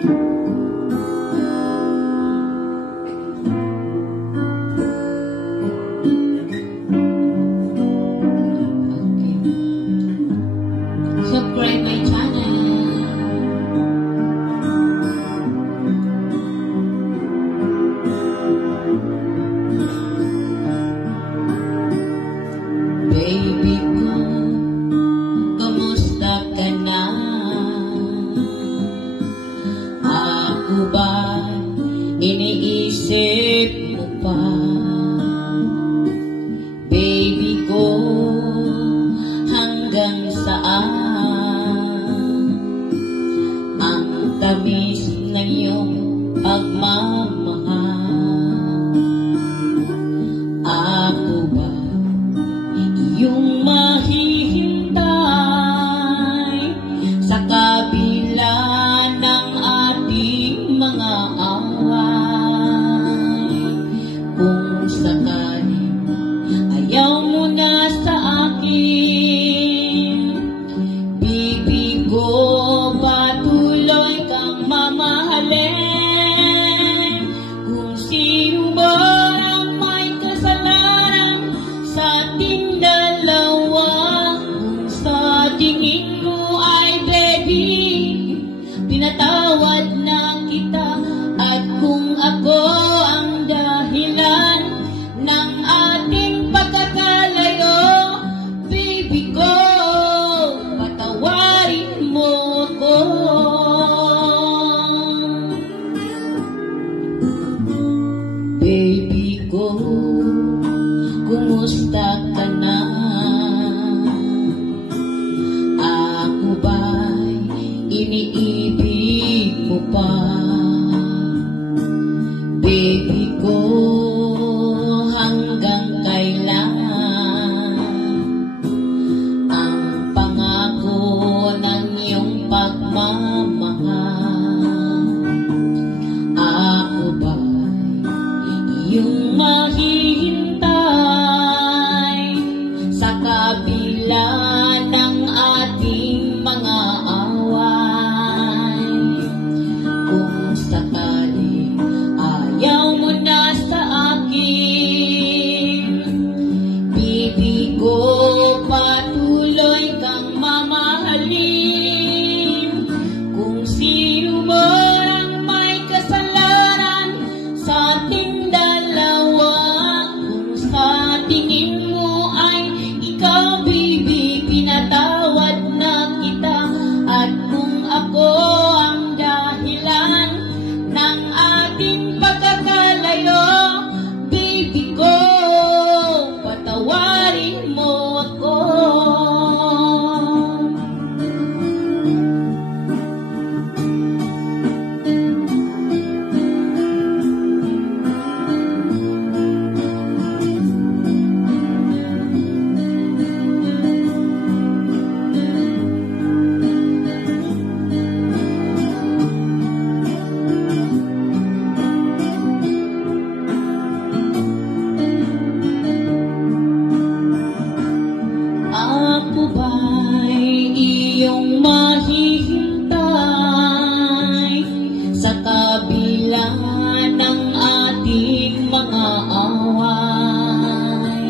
Subscribe my channel. Baby ko, kamusta ka na? Ako ba iniisip mo pa? Baby ko, hanggang saan ang tamis ng iyong pagmamahal? Ako ba iyong mahihintay sa kabila ng ating mga away? Kung sakaling ayaw mo na sa akin, baby ko, patuloy kang mamahalin. Kung sino ba ang may kasalanan sa ating dalawa, kung sa tingin mo ay baby, pinatawad na kita. At kung ako ang dahilan ng ating pagkakalayo, baby ko, patawarin mo ako. Baby ko, kumusta ka na? Ako ba'y iniibig mo pa? Baby ko, hanggang kailan ang pangako ng iyong pagmamahal? Ako ba'y iyong mahihintay sa kabila ng ating mga away? Kung sakaling ayaw mo na sa akin, baby ko, patuloy kang mamahalin. Kung sino mo ang may kasalanan sa ating dalawa, kung sa tingin mo ay ikaw, baby, pinatawad na kita. At kung ako ang dahilan ng ating pagkakalayo, baby ko, patawarin mo ako. Ako ba'y iyong mahihintay sa kabila ng ating mga away?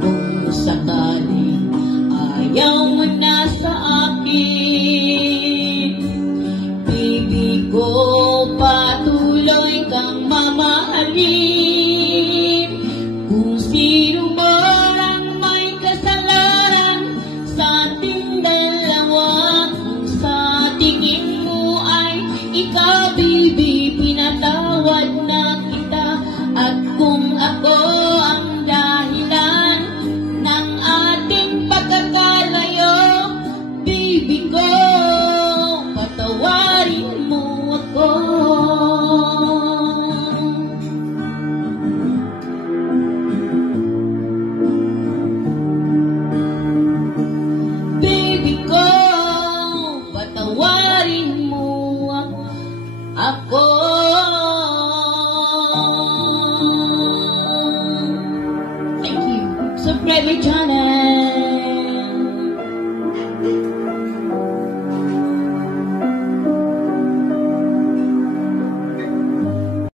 Kung sakaling ayaw mo na sa akin, baby ko, patuloy kang mamahalin. Kung sino ba ang may kasalanan sa ating dalawa, kung sa tingin mo ay ikaw, baby, pinatawad na kita. At kung ako ang dahilan ng ating pagkakalayo, baby ko, patawarin mo ako. Baby ko, patawarin mo ako. Thank you. Subscribe my channel.